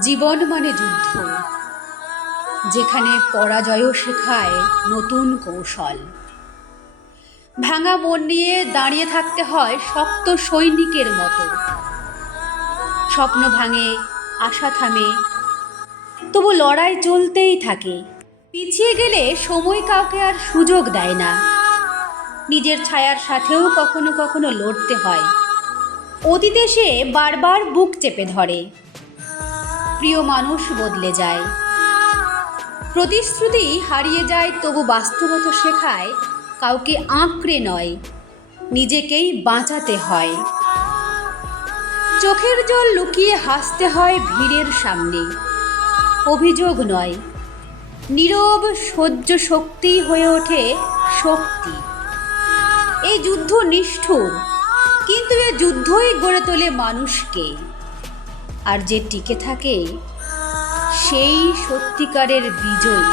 জীবন মানে যুদ্ধ, যেখানে পরাজয়ও শেখায় নতুন কৌশল। ভাঙা মন নিয়ে দাঁড়িয়ে থাকতে হয় শক্ত সৈনিকের মতো। স্বপ্ন ভাঙে, আশা থামে, তবু লড়াই চলতেই থাকে। পিছিয়ে গেলে সময় কাউকে আর সুযোগ দেয় না। নিজের ছায়ার সাথেও কখনো কখনো লড়তে হয়। অতীতে সে বারবার বুক চেপে ধরে। প্রিয় মানুষ বদলে যায়, প্রতিশ্রুতি হারিয়ে যায়, তবু বাস্তবতা শেখায় কাউকে আঁকড়ে নয়, নিজেকেই বাঁচাতে হয়। চোখের জল লুকিয়ে হাসতে হয় ভিড়ের সামনে, অভিযোগ নয়, নীরব সহ্য শক্তি হয়ে ওঠে শক্তি। এই যুদ্ধ নিষ্ঠুর, কিন্তু এ যুদ্ধই গড়ে তোলে মানুষকে। আর যে টিকে থাকে সেই সত্যিকারের বিজয়ী।